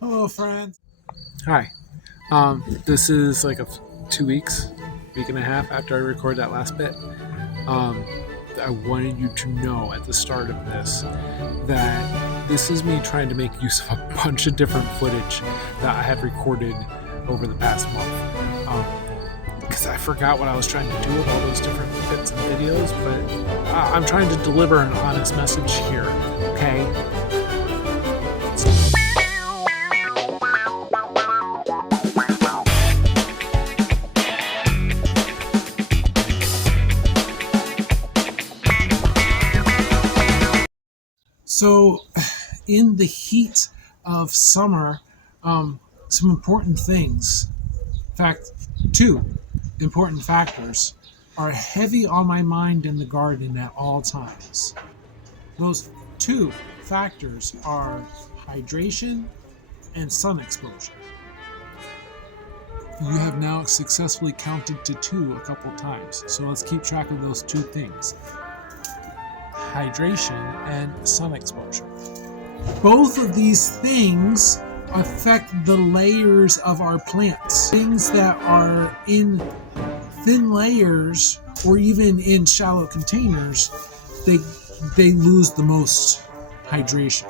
Hello, friends. Hi. This is like 2 weeks, week and a half after I recorded that last bit. Um, I wanted you to know at the start of this that this is me trying to make use of a bunch of different footage that I have recorded over the past month. Because I forgot what I was trying to do with all those different bits and videos, but I'm trying to deliver an honest message here, okay? So, in the heat of summer, some important things, in fact, two important factors, are heavy on my mind in the garden at all times. Those two factors are hydration and sun exposure. You have now successfully counted to two a couple times, so let's keep track of those two things: hydration and sun exposure. Both of these things affect the layers of our plants. Things that are in thin layers or even in shallow containers, they they lose the most hydration.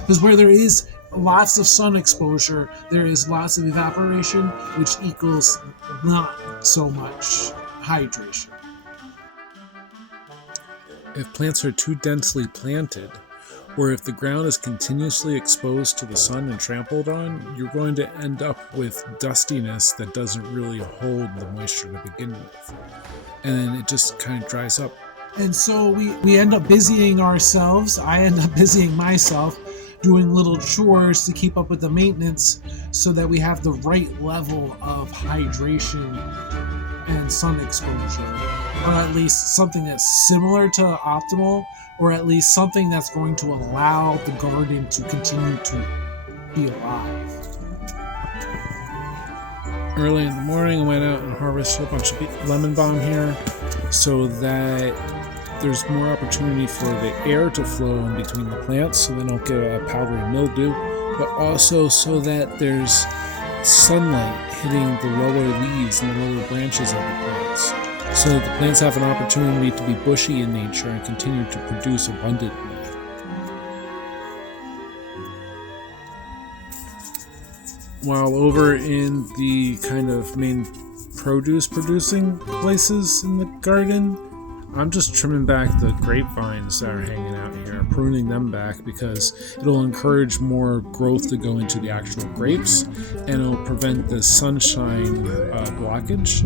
Because where there is lots of sun exposure, there is lots of evaporation, which equals not so much hydration. If plants are too densely planted, or if the ground is continuously exposed to the sun and trampled on, you're going to end up with dustiness that doesn't really hold the moisture to begin with. And then it just kind of dries up. And so we end up busying ourselves. I end up busying myself doing little chores to keep up with the maintenance so that we have the right level of hydration and sun exposure, or at least something that's similar to optimal, or at least something that's going to allow the garden to continue to be alive. Early in the morning, I went out and harvested a bunch of lemon balm here so that there's more opportunity for the air to flow in between the plants so they don't get a powdery mildew, but also so that there's sunlight hitting the lower leaves and the lower branches of the plants, so that the plants have an opportunity to be bushy in nature and continue to produce abundantly. While over in the kind of main produce producing places in the garden, I'm just trimming back the grapevines that are hanging out here, pruning them back because it'll encourage more growth to go into the actual grapes and it'll prevent the sunshine blockage.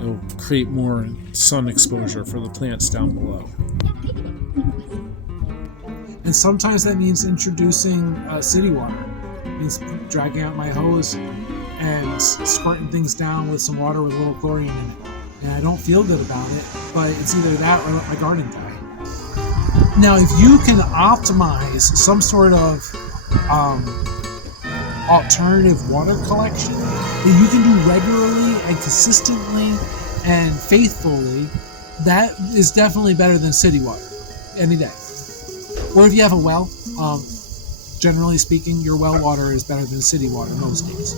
It'll create more sun exposure for the plants down below. And sometimes that means introducing city water. It means dragging out my hose and squirting things down with some water with a little chlorine in it. And I don't feel good about it, but it's either that or I let my garden die. Now, if you can optimize some sort of alternative water collection that you can do regularly and consistently and faithfully, that is definitely better than city water any day. Or if you have a well, generally speaking, your well water is better than city water most days.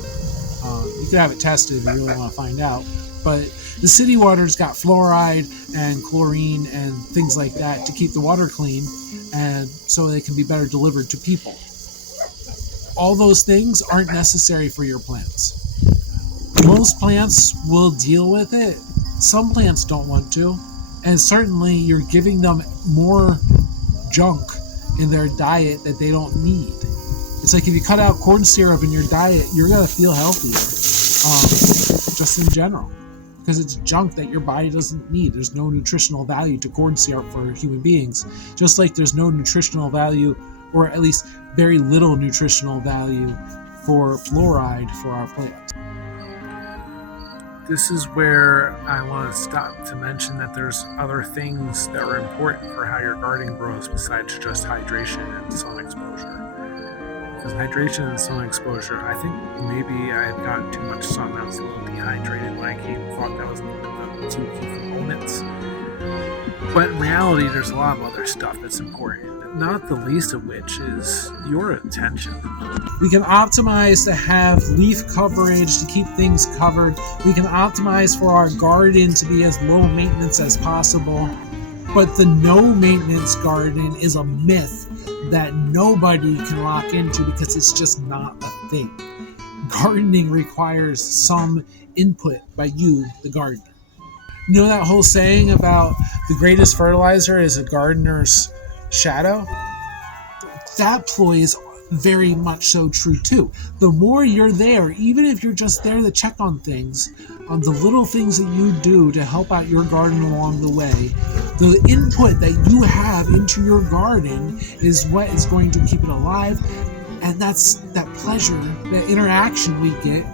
You could have it tested if you really want to find out, but the city water's got fluoride and chlorine and things like that to keep the water clean, and so they can be better delivered to people. All those things aren't necessary for your plants. Most plants will deal with it. Some plants don't want to, and certainly you're giving them more junk in their diet that they don't need. It's like if you cut out corn syrup in your diet, you're going to feel healthier, just in general, because it's junk that your body doesn't need. There's no nutritional value to corn syrup for human beings, just like there's no nutritional value, or at least very little nutritional value, for fluoride for our plants. This is where I want to stop to mention that there's other things that are important for how your garden grows besides just hydration and sun exposure. Because hydration and sun exposure, I think maybe I had gotten too much sun. I was a little dehydrated when I came and thought that was the two key components. But in reality, there's a lot of other stuff that's important. not the least of which is your attention. We can optimize to have leaf coverage to keep things covered. We can optimize for our garden to be as low maintenance as possible. But the no maintenance garden is a myth that nobody can lock into because it's just not a thing. Gardening requires some input by you, the gardener. You know that whole saying about the greatest fertilizer is a gardener's shadow? That ploy is very much so true too. The more you're there, even if you're just there to check on things, on the little things that you do to help out your garden along the way, the input that you have into your garden is what is going to keep it alive. And that's that pleasure, that interaction we get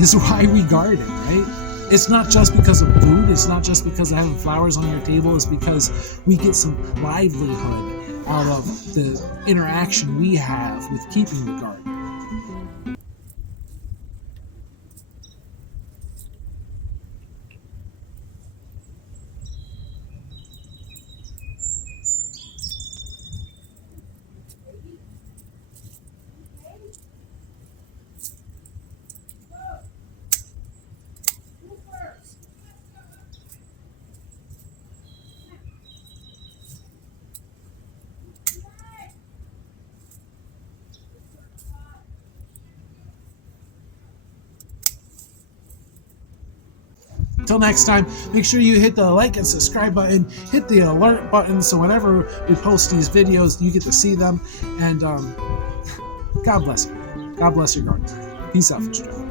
is why we garden, right? It's not just because of food. It's not just because of having flowers on your table. It's because we get some livelihood out of the interaction we have with keeping the garden. Until next time, make sure you hit the like and subscribe button, hit the alert button so whenever we post these videos, you get to see them. And God bless you. God bless your garden. Peace out, Fitzgerald.